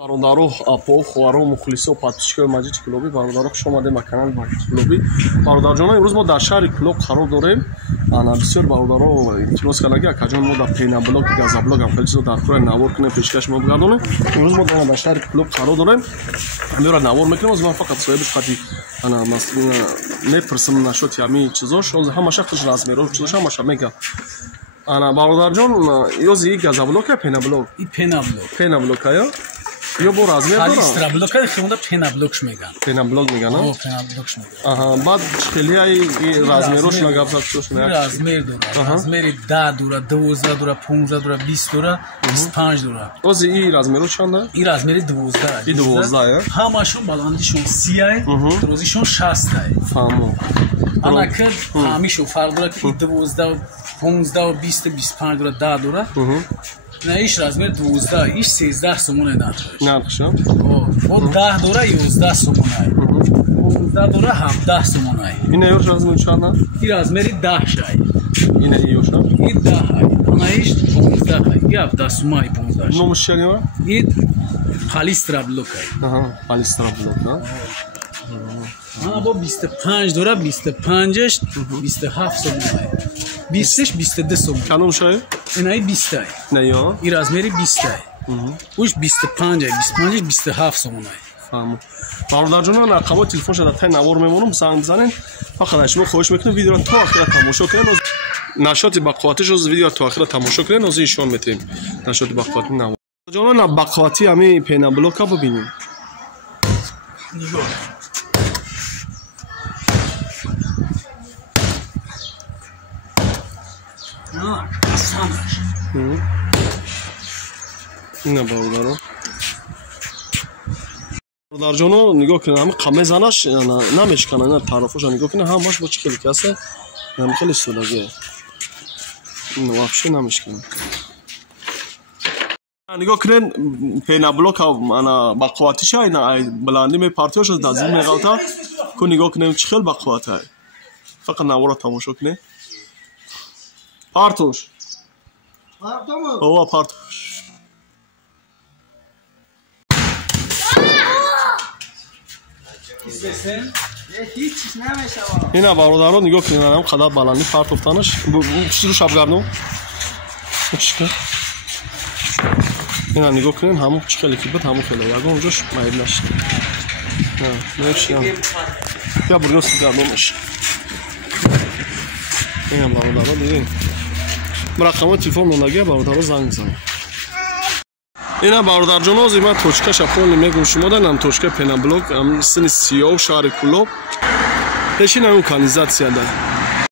Бародаро апо хӯаро мухлисо подписчикои маҷид клуби бародаро хуш омадем ба канали маҷид клуби. Бародарҷоно, имрӯз мо дар шаҳри Клуб қарор дорем. Бисёр бародаро илтимос карданд ки акаҷон мо дар пенаблог газаблог ҳам хеле чизо дар кора навор кунем, пешкаш мо бигардонем. Имрӯз мо дар шаҳри Клуб қарор дорем. Мера навор мекунем, аз ман фақат соҳиби хати мепурсам нашоти ҳамин чизош, ҳамаша худш размеро чизош ҳамаша мега. Бародарҷон, ёзи газаблог ё пенаблог? Пенаблог. Пенаблог ё? Ё бо размер дорад? Страблок хунда пенаблокш меган. Пенаблок меган, а? О, пенаблокш меган. Аҳа, баъд хеле ай размерош нагап сактош меган. Размер дорад. Размери 10 дорад, 12 дорад, 15 дорад, 20 дорад, 25 дорад. Ози и размеро чанда? И размери 12. И 12, я? Ҳамашон баландишон 30, дорозишон 60. Фаҳмо. Ана ки ҳамишон фарқ дорад ки 12, 15, 20, 25 дорад, 10 дорад. На иш размер 12, иш 13 сомон нархш. Нархш? О 10 дора 11 сомон. 15 дора 17 сомон. Ина ёш размер чанда? И размери 10 шай. Ина ёш? И 10. Ана иш 15. Я 10 сомон 15. Номуш чия? И палистра блок. Аҳа, палистра блок, да? Ана бо 25 дора 25ш 27 сомон. 20ш 22 сомон. Канун шай? Ина 20. Не ё? И размери 20. Уж 25, 25, 27 сомон. Фаҳмо. Бародарҷонон, рақамои телефоншон дар таи навор мемонам, занг бизанен. Фақат аз шумо хоҳиш мекунем видеоро то охира тамошо кунед. Нашоти бақувватиш оз видеоро то охира тамошо кунед, оз нишон метавем. Нашоти бақуввати навор. Ҷонон, бақуввати ҳамин пенаблока бубинем. Ина бародаро. Бародарҷоно, нигоҳ кунед, ҳамин қамезанаш намешкана, ина тарафоша нигоҳ кунед, ҳамаш бо чӣ хеле каса, ҳамин хеле содаге. Ин вообще намешкана. Нигоҳ кунед, пенаблок ана бақувватиша, ина баланди мепартиёш аз дазил меғалта. Ку нигоҳ кунед чӣ хел бақуввата. Фақат наворро тамошо кунед. Партош. Партомо? Ова партош. ина бародаро нигоҳ кунед, ҳам қадар баланди партофтанаш. Чиро шабгардон. ина нигоҳ кунед, ҳамон чӣ хеле ки буд, ҳамон хеле. Ягон уҷош майб нашид. Я бурёс гардонаш. ина бародаро дидем. Рақамои телефон мондагия бародаро занг бизанед. ина бародарҷоно, ҳозир ман точка шафони мегӯм шумо данам точка пенаблок, сини сиёҳ шаҳри Клуб. Пешин ҳамин канализатсия да.